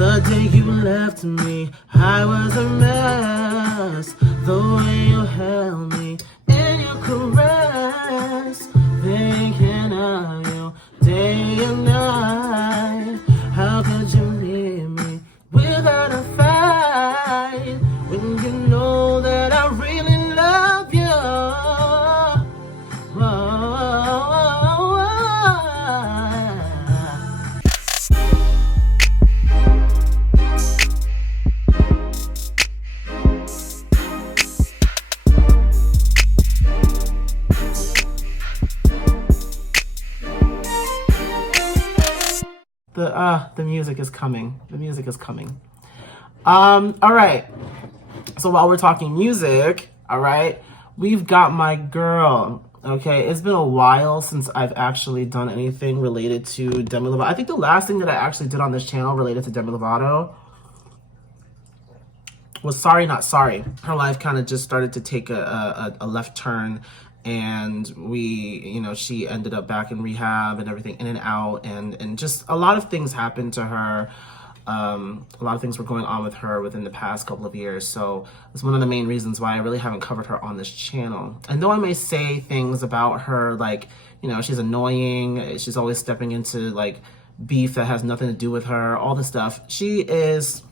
The day you left me, I was a mess. The way you held me in your caress, thinking of you day and night. How could you leave me without a fight when you know that I really love you? The music is coming. The music is coming. All right. So while we're talking music, all right, we've got my girl. Okay, it's been a while since I've actually done anything related to Demi Lovato. I think the last thing that I actually did on this channel related to Demi Lovato was Sorry Not Sorry. Her life kind of just started to take a left turn, and she ended up back in rehab and everything, in and out, and just a lot of things happened to her. A lot of things were going on with her within the past couple of years, so it's one of the main reasons why I really haven't covered her on this channel. And though I may say things about her, like, she's annoying, she's always stepping into like beef that has nothing to do with her, all this stuff, she is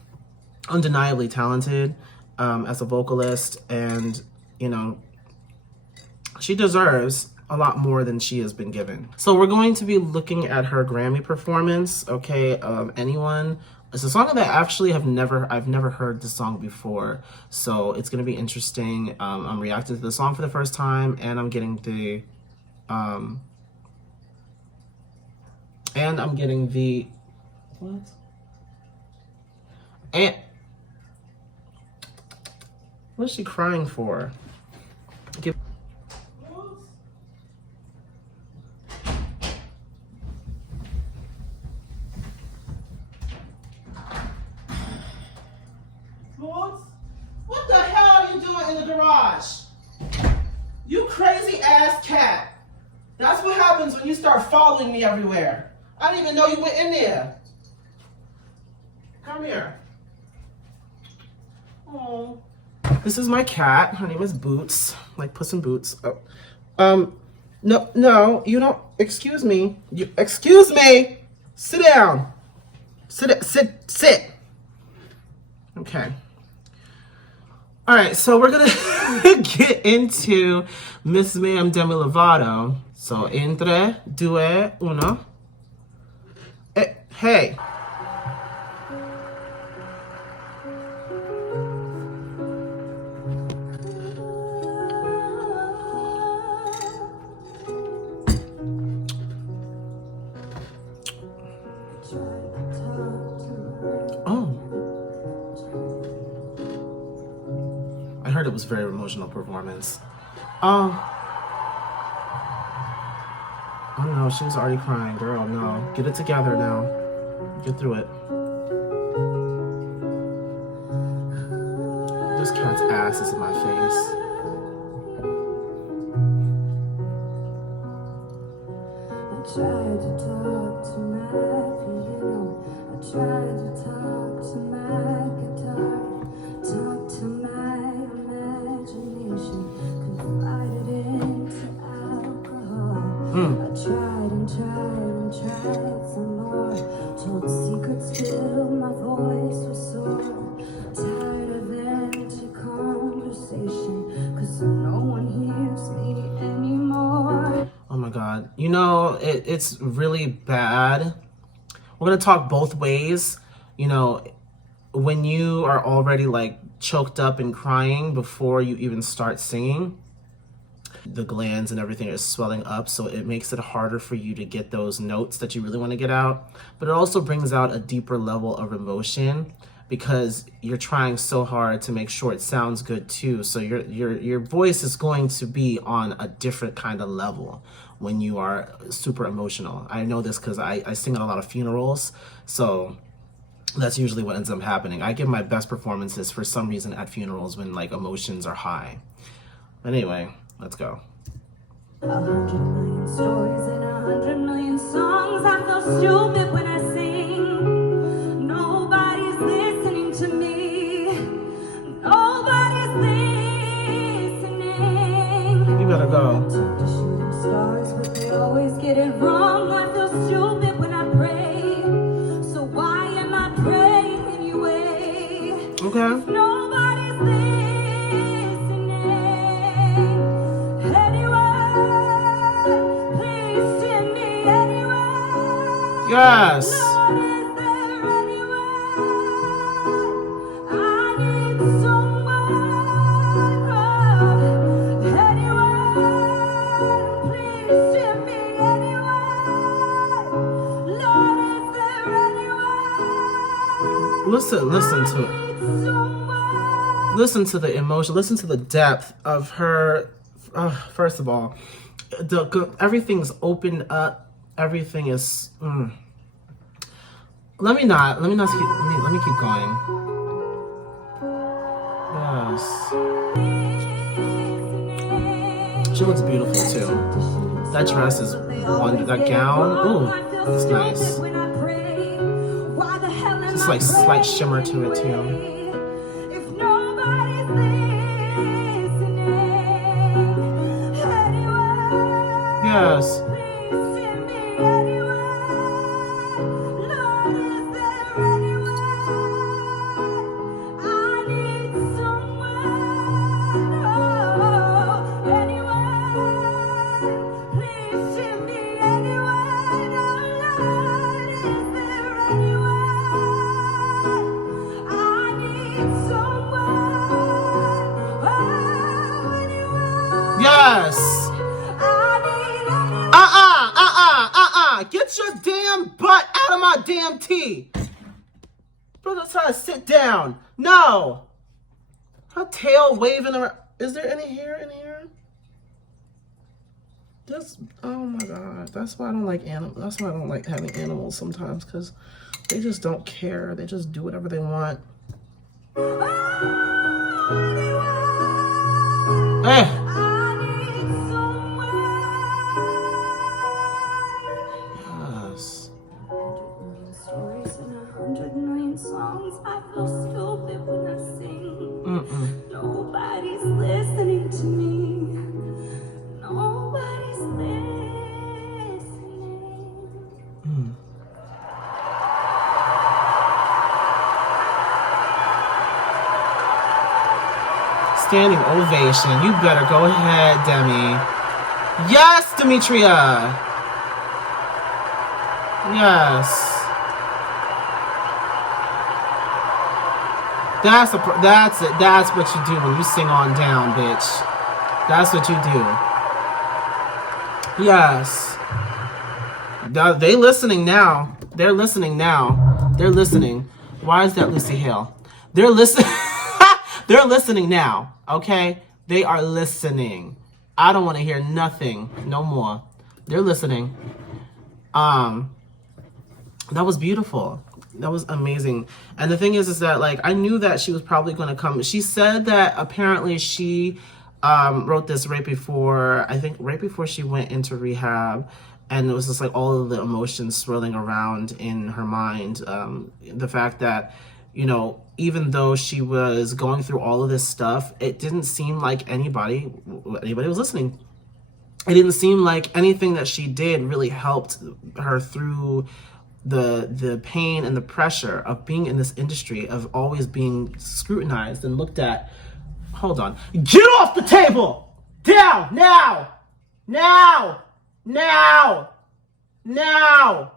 undeniably talented as a vocalist, and she deserves a lot more than she has been given. So we're going to be looking at her Grammy performance, okay? Anyone. It's a song that I've never heard this song before, so it's gonna be interesting. I'm reacting to the song for the first time, and I'm getting the what? And what is she crying for? What the hell are you doing in the garage? You crazy ass cat. That's what happens when you start following me everywhere. I didn't even know you went in there. Come here. Oh. This is my cat. Her name is Boots. Like Puss in Boots. Oh. No, you don't. Excuse me. Excuse me. Sit down. Sit. Okay. All right, so we're gonna get into Miss Ma'am Demi Lovato. So, entre, due, uno. Hey. I heard it was a very emotional performance. Oh no, she was already crying, girl. No, get it together now. Get through it. This cat's ass is in my face. I tried to talk to my piano. I tried to talk to my guitar. Talk to my imagination, confided into alcohol. I tried some more. Told secrets till my voice was sore. Tired of empty conversation, 'cause no one hears me anymore. Oh my God. It's really bad. We're gonna talk both ways. When you are already like choked up and crying before you even start singing, the glands and everything is swelling up, so it makes it harder for you to get those notes that you really want to get out. But it also brings out a deeper level of emotion because you're trying so hard to make sure it sounds good too. So your voice is going to be on a different kind of level when you are super emotional. I know this because I sing at a lot of funerals, so that's usually what ends up happening. I give my best performances for some reason at funerals when like emotions are high. But anyway, let's go. 100 million stories and 100 million songs. I feel stupid when I sing. Nobody Okay. Nobody's listening. Anyone, please send me anyone. Yes. Lord, is there anyone? I need someone. Anyone, please send me anyone. Lord, is there anyone? Listen to it. Listen to the emotion. Listen to the depth of her. First of all, everything's opened up. Everything is. Let me keep going. Yes. She looks beautiful too. That dress is wonderful. That gown, ooh, it's nice. Just like slight shimmer to it too. Yes. Yes. Get your damn butt out of my damn tea. Brother, try to sit down. No. Her tail waving around. Is there any hair in here? Oh my God. That's why I don't like animals. That's why I don't like having animals sometimes, because they just don't care. They just do whatever they want. Nobody's listening to me. Nobody's listening. Standing ovation. You better go ahead, Demi. Yes, Demetria. Yes. That's it. That's what you do when you sing on down, bitch. That's what you do. Yes. They listening now. They're listening now. They're listening. Why is that Lucy Hale? They're listening. They're listening now. Okay? They are listening. I don't want to hear nothing no more. They're listening. That was beautiful. That was amazing. And the thing is that, like, I knew that she was probably going to come. She said that apparently she wrote this right before she went into rehab. And it was just like all of the emotions swirling around in her mind. The fact that, you know, even though she was going through all of this stuff, it didn't seem like anybody was listening. It didn't seem like anything that she did really helped her through the pain and the pressure of being in this industry, of always being scrutinized and looked at. Hold on. Get off the table! Down! Now! Now! Now! Now!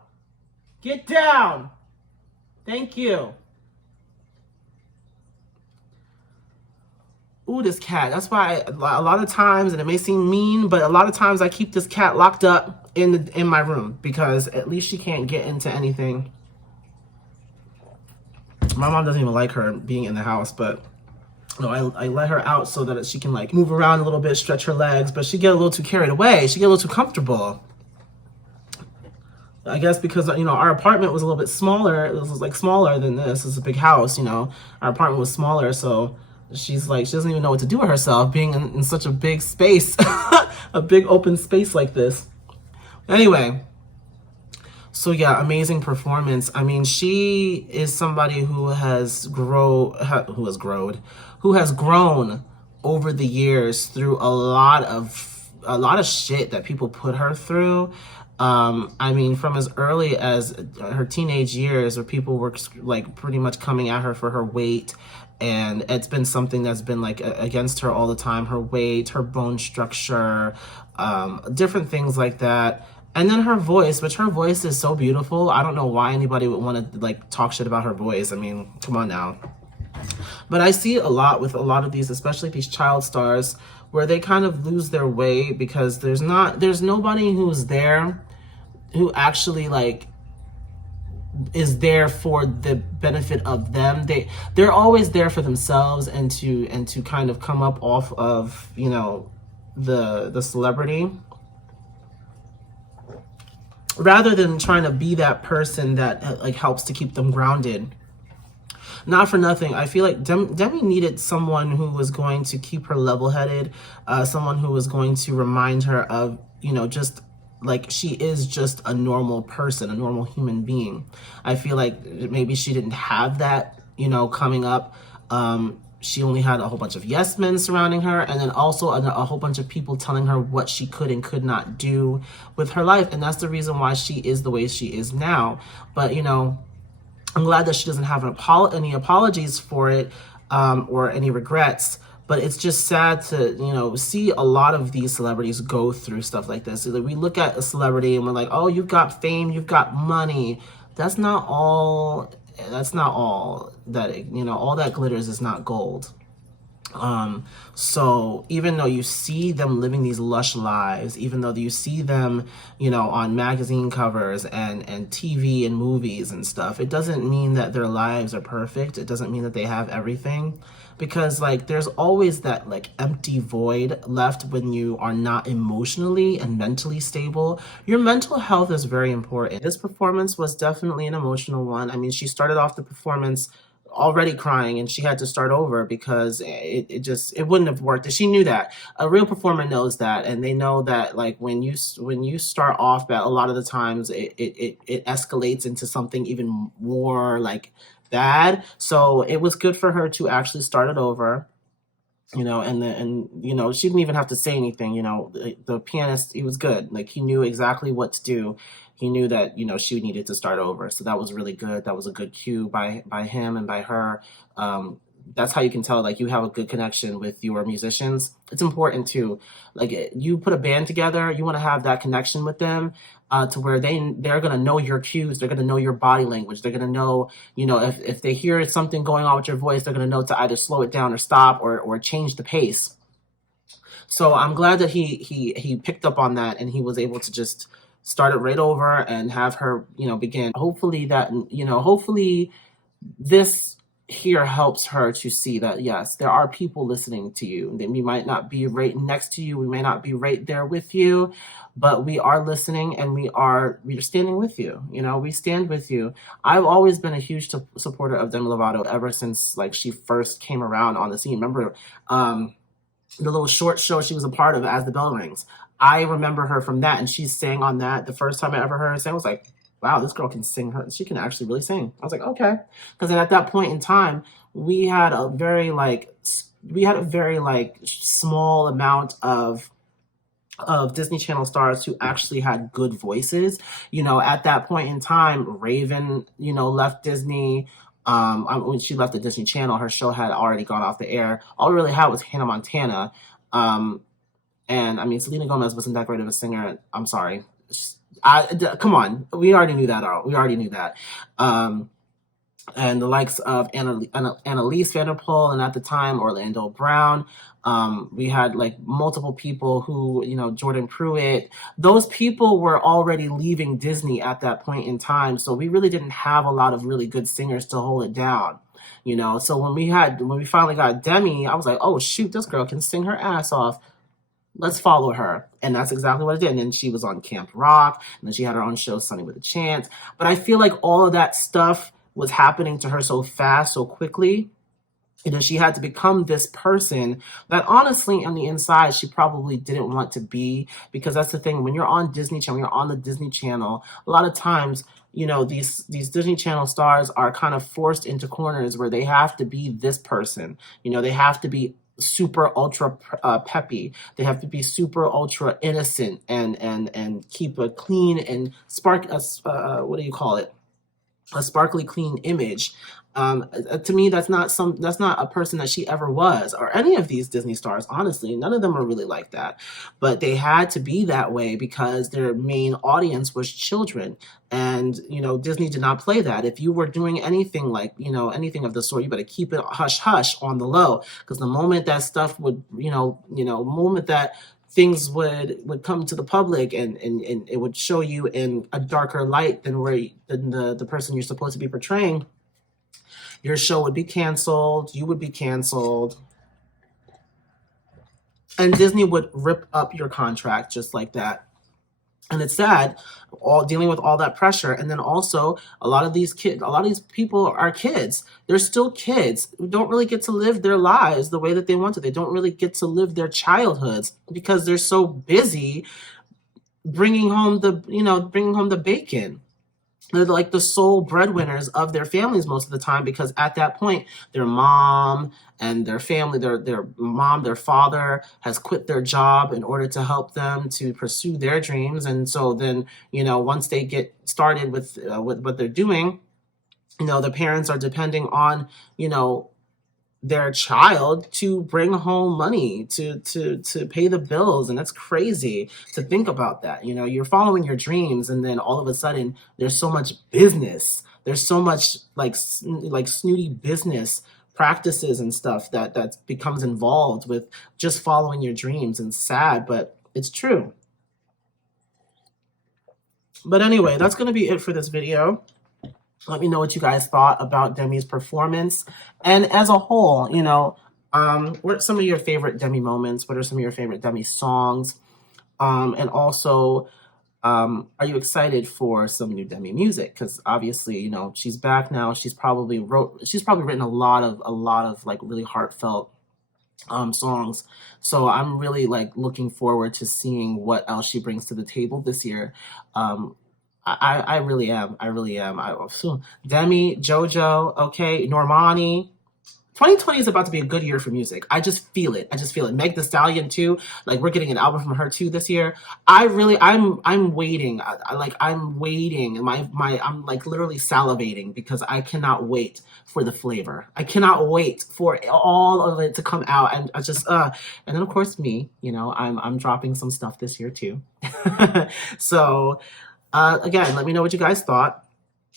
Get down! Thank you. Ooh, this cat. That's why a lot of times, and it may seem mean, but a lot of times I keep this cat locked up in my room, because at least she can't get into anything. My mom doesn't even like her being in the house, but no, I let her out so that she can like move around a little bit, stretch her legs, but she get a little too carried away. She get a little too comfortable. I guess because, you know, our apartment was a little bit smaller. It was like smaller than this. It's a big house, you know. Our apartment was smaller, so she's like, she doesn't even know what to do with herself being in such a big space, a big open space like this. Anyway, so yeah, amazing performance. I mean, she is somebody who has grown over the years through a lot of shit that people put her through. I mean, from as early as her teenage years, where people were like pretty much coming at her for her weight, and it's been something that's been like against her all the time. Her weight, her bone structure, different things like that. And then her voice, which her voice is so beautiful. I don't know why anybody would want to like talk shit about her voice. I mean, come on now. But I see a lot with a lot of these, especially these child stars, where they kind of lose their way because there's nobody who's there who actually like is there for the benefit of them. They're always there for themselves and to kind of come up off of, you know, the celebrity, rather than trying to be that person that like helps to keep them grounded. Not for nothing, I feel like Demi needed someone who was going to keep her level-headed, someone who was going to remind her of, you know, just like she is just a normal person, a normal human being. I feel like maybe she didn't have that, you know, coming up. She only had a whole bunch of yes men surrounding her, and then also a whole bunch of people telling her what she could and could not do with her life. And that's the reason why she is the way she is now. But, you know, I'm glad that she doesn't have any apologies for it, or any regrets. But it's just sad to, you know, see a lot of these celebrities go through stuff like this. So we look at a celebrity and we're like, oh, you've got fame, you've got money. That's not all. That's not all that, you know, all that glitters is not gold. So even though you see them living these lush lives, even though you see them, you know, on magazine covers and TV and movies and stuff, it doesn't mean that their lives are perfect. It doesn't mean that they have everything, because like there's always that like empty void left when you are not emotionally and mentally stable. Your mental health is very important. This performance was definitely an emotional one. I mean, she started off the performance already crying and she had to start over because it wouldn't have worked. She knew that. A real performer knows that, and they know that like when you start off bad, a lot of the times it escalates into something even more like bad. So it was good for her to actually start it over, you know. And you know, she didn't even have to say anything. You know, the pianist, he was good. Like he knew exactly what to do. He knew that, you know, she needed to start over. So that was really good. That was a good cue by him and by her. That's how you can tell like you have a good connection with your musicians. It's important too. Like you put a band together, you want to have that connection with them, to where they're gonna know your cues, they're gonna know your body language, they're gonna know, you know, if they hear something going on with your voice, they're gonna know to either slow it down or stop or change the pace. So I'm glad that he picked up on that and he was able to just start it right over and have her, you know, begin. Hopefully that, you know, hopefully this here helps her to see that, yes, there are people listening to you. That we might not be right next to you. We may not be right there with you, but we are listening and we're standing with you. You know, we stand with you. I've always been a huge supporter of Demi Lovato ever since like she first came around on the scene. Remember, the little short show she was a part of, As the Bell Rings. I remember her from that, and she sang on that. The first time I ever heard her sing, I was like, wow, this girl can sing. She can actually really sing. I was like, okay. Because then at that point in time, we had a very like small amount of Disney Channel stars who actually had good voices. You know, at that point in time, Raven, you know, left Disney. When she left the Disney Channel, her show had already gone off the air. All we really had was Hannah Montana. And I mean, Selena Gomez wasn't that great of a singer. I'm sorry. Come on. We already knew that. We already knew that. And the likes of Annalise Vanderpool, and at the time, Orlando Brown. We had like multiple people who, you know, Jordan Pruitt. Those people were already leaving Disney at that point in time. So we really didn't have a lot of really good singers to hold it down. You know, so when we finally got Demi, I was like, oh shoot, this girl can sing her ass off. Let's follow her. And that's exactly what I did. And then she was on Camp Rock, and then she had her own show, Sunny with a Chance. But I feel like all of that stuff was happening to her so fast, so quickly. You know, she had to become this person that honestly on the inside, she probably didn't want to be, because that's the thing. When you're on Disney Channel, when you're on the Disney Channel, a lot of times, you know, these Disney Channel stars are kind of forced into corners where they have to be this person. You know, they have to be super ultra peppy. They have to be super ultra innocent and keep a clean and what do you call it? A sparkly clean image. To me, that's not a person that she ever was, or any of these Disney stars. Honestly, none of them are really like that, but they had to be that way because their main audience was children. And Disney did not play that. If you were doing anything like anything of the sort, you better keep it hush hush on the low, because the moment that stuff would moment that things would come to the public, and it would show you in a darker light than the person you're supposed to be portraying, your show would be canceled, you would be canceled, and Disney would rip up your contract just like that. And it's sad, all dealing with all that pressure. And then also a lot of these people are kids. They're still kids who don't really get to live their lives the way that they want to. They don't really get to live their childhoods because they're so busy bringing home the bacon. They're like the sole breadwinners of their families most of the time, because at that point, their mom and their family, their father has quit their job in order to help them to pursue their dreams. And so then, once they get started with what they're doing, the parents are depending on, their child to bring home money to pay the bills. And that's crazy to think about that. You're following your dreams, and then all of a sudden there's so much business, there's so much like snooty business practices and stuff that becomes involved with just following your dreams. And sad, but it's true. But anyway, that's going to be it for this video. Let me know what you guys thought about Demi's performance. And as a whole, what are some of your favorite Demi moments? What are some of your favorite Demi songs? And also, are you excited for some new Demi music? Because obviously, she's back now. She's probably written a lot of like really heartfelt songs. So I'm really like looking forward to seeing what else she brings to the table this year. I really am. Demi, JoJo, okay, Normani. 2020 is about to be a good year for music. I just feel it. Meg Thee Stallion too. Like, we're getting an album from her too this year. I'm waiting. I'm waiting. I'm like literally salivating because I cannot wait for the flavor. I cannot wait for all of it to come out. And I just and then of course me, I'm dropping some stuff this year too. So again, let me know what you guys thought.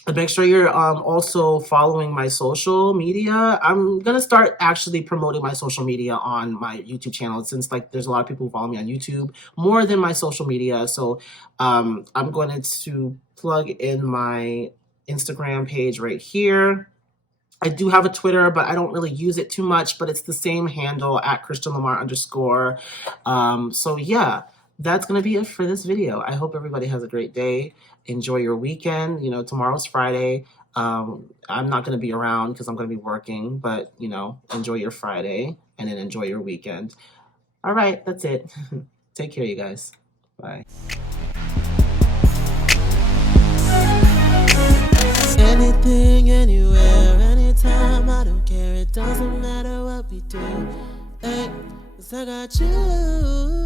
And make sure you're also following my social media. I'm going to start actually promoting my social media on my YouTube channel, since like there's a lot of people who follow me on YouTube more than my social media. So I'm going to plug in my Instagram page right here. I do have a Twitter, but I don't really use it too much, but it's the same handle at @ChristianLamar_. So yeah, that's going to be it for this video. I hope everybody has a great day. Enjoy your weekend. Tomorrow's Friday. I'm not going to be around because I'm going to be working, but, enjoy your Friday and then enjoy your weekend. All right, that's it. Take care, you guys. Bye. Anything, anywhere, anytime, I don't care. It doesn't matter what we do. Hey, 'cause I got you.